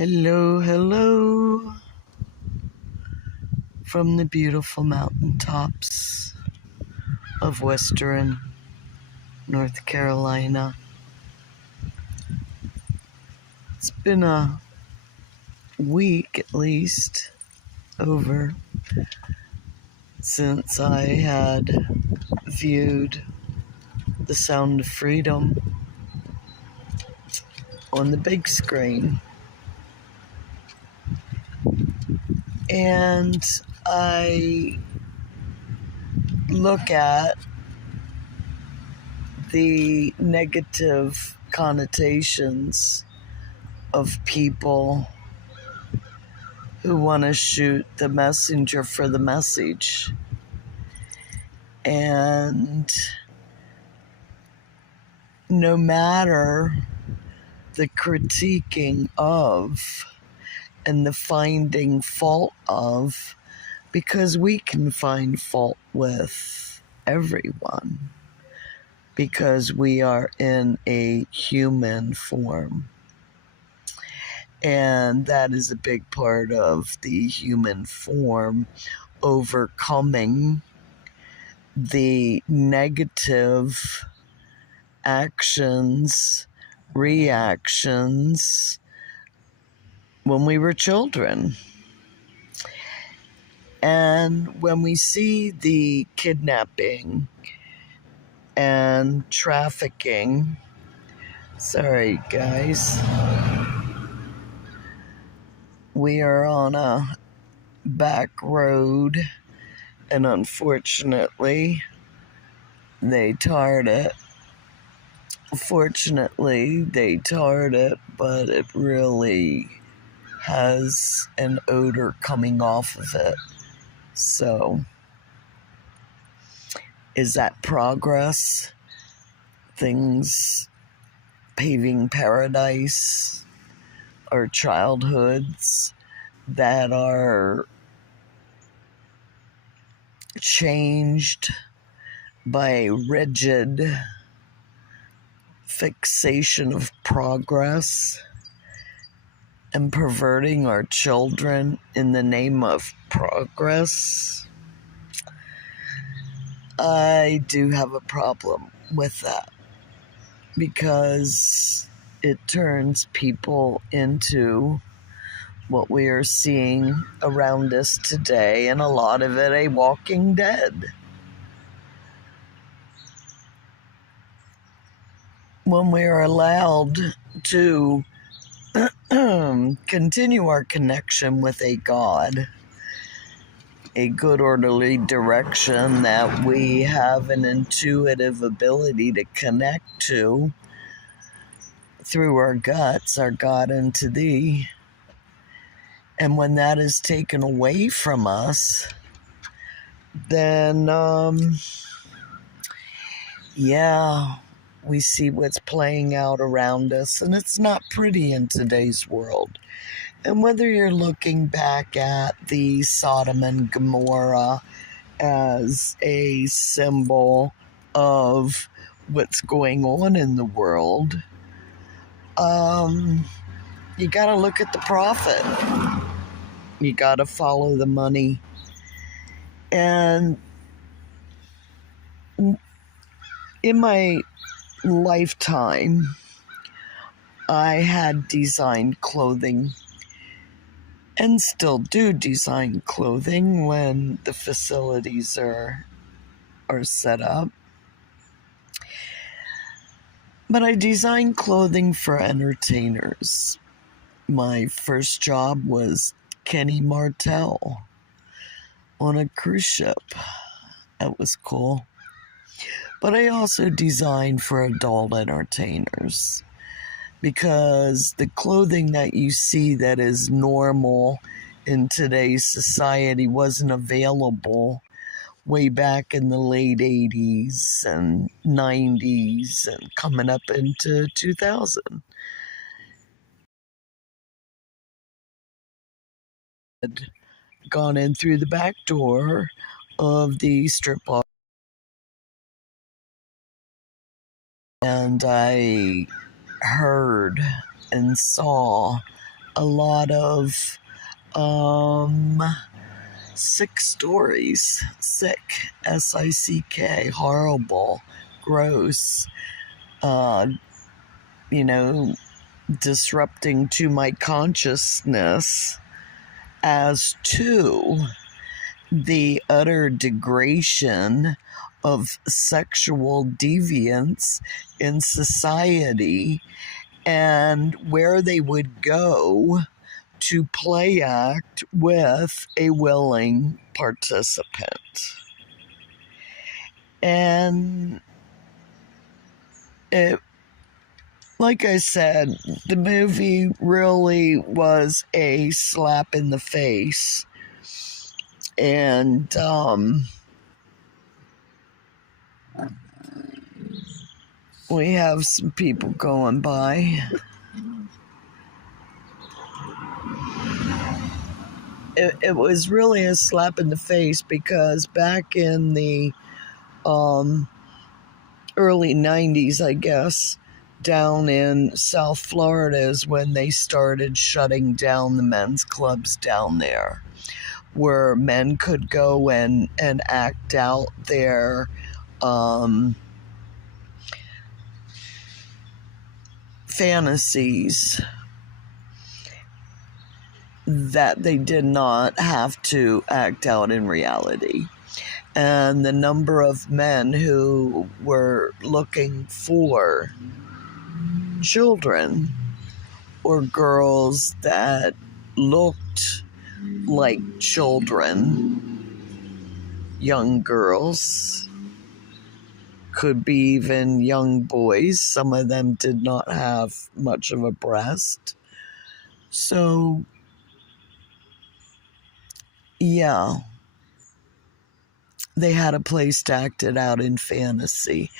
Hello, hello from the beautiful mountaintops of Western North Carolina. It's been a week at least over since I had viewed The Sound of Freedom on the big screen. And I look at the negative connotations of people who want to shoot the messenger for the message. And no matter the critiquing of and the finding fault of, because we can find fault with everyone because we are in a human form. And that is a big part of the human form, overcoming the negative actions, reactions when we were children. And when we see the kidnapping and trafficking, sorry guys, we are on a back road and unfortunately they tarred it. Fortunately they tarred it, but it really has an odor coming off of it. So, is that progress? Things paving paradise? Or childhoods that are changed by rigid fixation of progress and perverting our children in the name of progress? I do have a problem with that because it turns people into what we are seeing around us today, and a lot of it a walking dead. When we are allowed to continue our connection with a God, a good orderly direction that we have an intuitive ability to connect to through our guts, our God unto thee. And when that is taken away from us, then we see what's playing out around us, and it's not pretty in today's world. And whether you're looking back at the Sodom and Gomorrah as a symbol of what's going on in the world, you got to look at the profit. You got to follow the money. And in my lifetime, I had designed clothing and still do design clothing when the facilities are set up. But I design clothing for entertainers. My first job was Kenny Martell on a cruise ship. That was cool. But I also designed for adult entertainers because the clothing that you see that is normal in today's society wasn't available way back in the late 80s and 90s and coming up into 2000. Had gone in through the back door of the strip bar and I heard and saw a lot of sick stories. Sick, S-I-C-K, horrible, gross, disrupting to my consciousness as to the utter degradation of sexual deviance in society and where they would go to play act with a willing participant. And like I said, the movie really was a slap in the face. And we have some people going by. It was really a slap in the face because back in the early 90s, I guess, down in South Florida is when they started shutting down the men's clubs down there, where men could go and act out their fantasies that they did not have to act out in reality. And the number of men who were looking for children or girls that looked like children, young girls, could be even young boys. Some of them did not have much of a breast. So, yeah, they had a place to act it out in fantasy.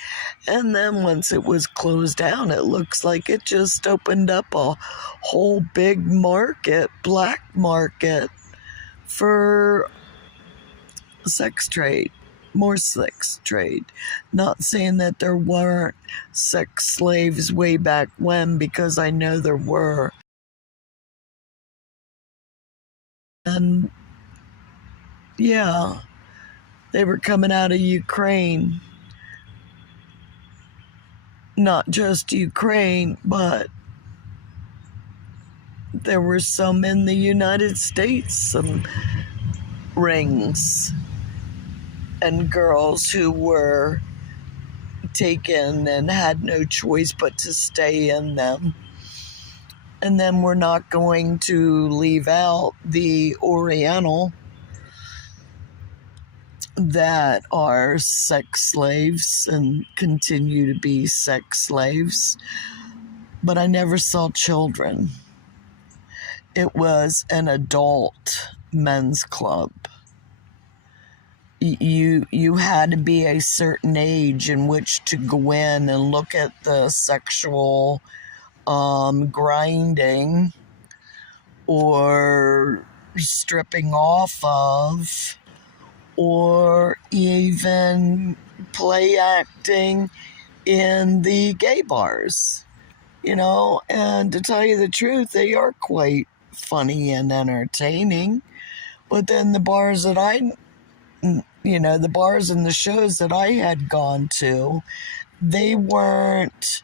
And then once it was closed down, it looks like it just opened up a whole big market, black market, for sex trade, more sex trade. Not saying that there weren't sex slaves way back when, because I know there were. And yeah, they were coming out of Ukraine. Not just Ukraine, but there were some in the United States, some rings and girls who were taken and had no choice but to stay in them. And then we're not going to leave out the Oriental that are sex slaves and continue to be sex slaves. But I never saw children. It was an adult men's club. You had to be a certain age in which to go in and look at the sexual grinding or stripping off of, or even play acting in the gay bars, and to tell you the truth, they are quite funny and entertaining. But then the bars that the bars and the shows that I had gone to, they weren't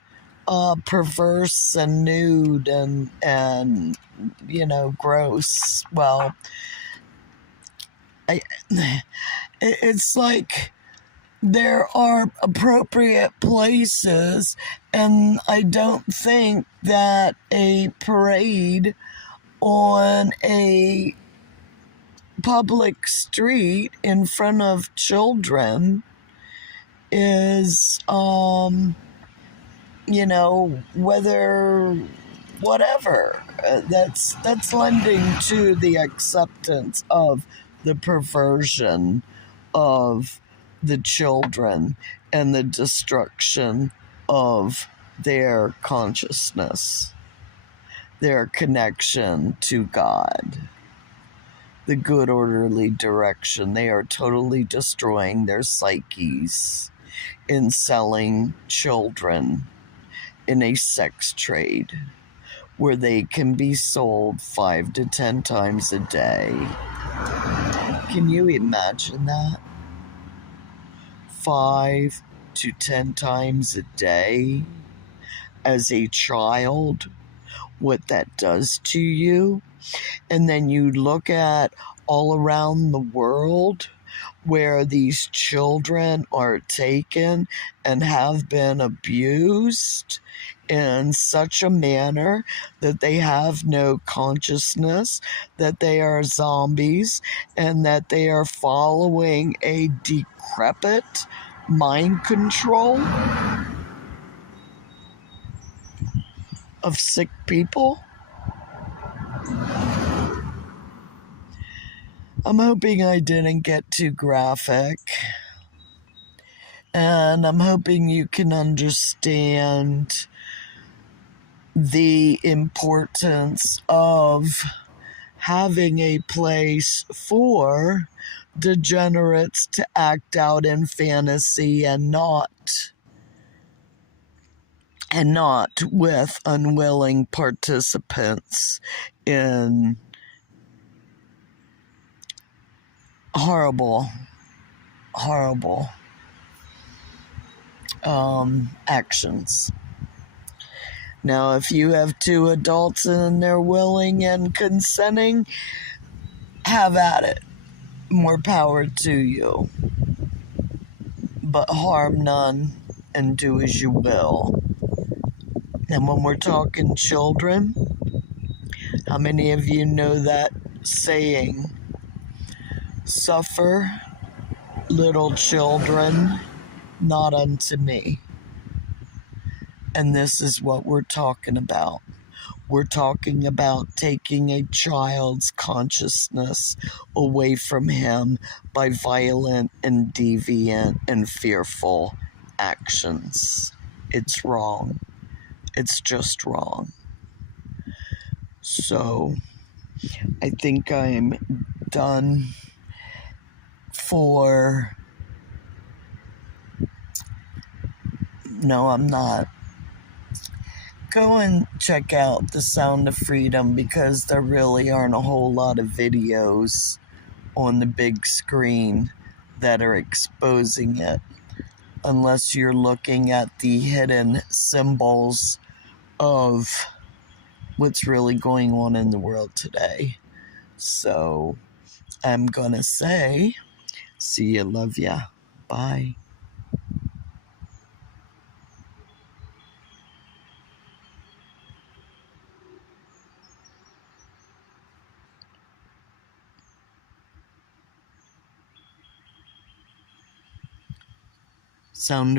perverse and nude and gross. Well, it's like there are appropriate places, and I don't think that a parade on a public street in front of children is whatever, that's lending to the acceptance of the perversion of the children and the destruction of their consciousness, their connection to God, the good orderly direction. They are totally destroying their psyches in selling children in a sex trade, where they can be sold 5 to 10 times a day. Can you imagine that? 5 to 10 times a day as a child, what that does to you. And then you look at all around the world where these children are taken and have been abused in such a manner that they have no consciousness, that they are zombies, and that they are following a decrepit mind control of sick people. I'm hoping I didn't get too graphic. And I'm hoping you can understand the importance of having a place for degenerates to act out in fantasy and not with unwilling participants in horrible actions. Now, if you have 2 adults and they're willing and consenting, have at it. More power to you. But harm none and do as you will. And when we're talking children, how many of you know that saying, suffer little children not unto me? And this is what we're talking about. We're talking about taking a child's consciousness away from him by violent and deviant and fearful actions. It's wrong. It's just wrong. So, I think I'm done for... No, I'm not. Go and check out The Sound of Freedom, because there really aren't a whole lot of videos on the big screen that are exposing it, unless you're looking at the hidden symbols of what's really going on in the world today. So I'm gonna say, see ya, love ya, bye. Sound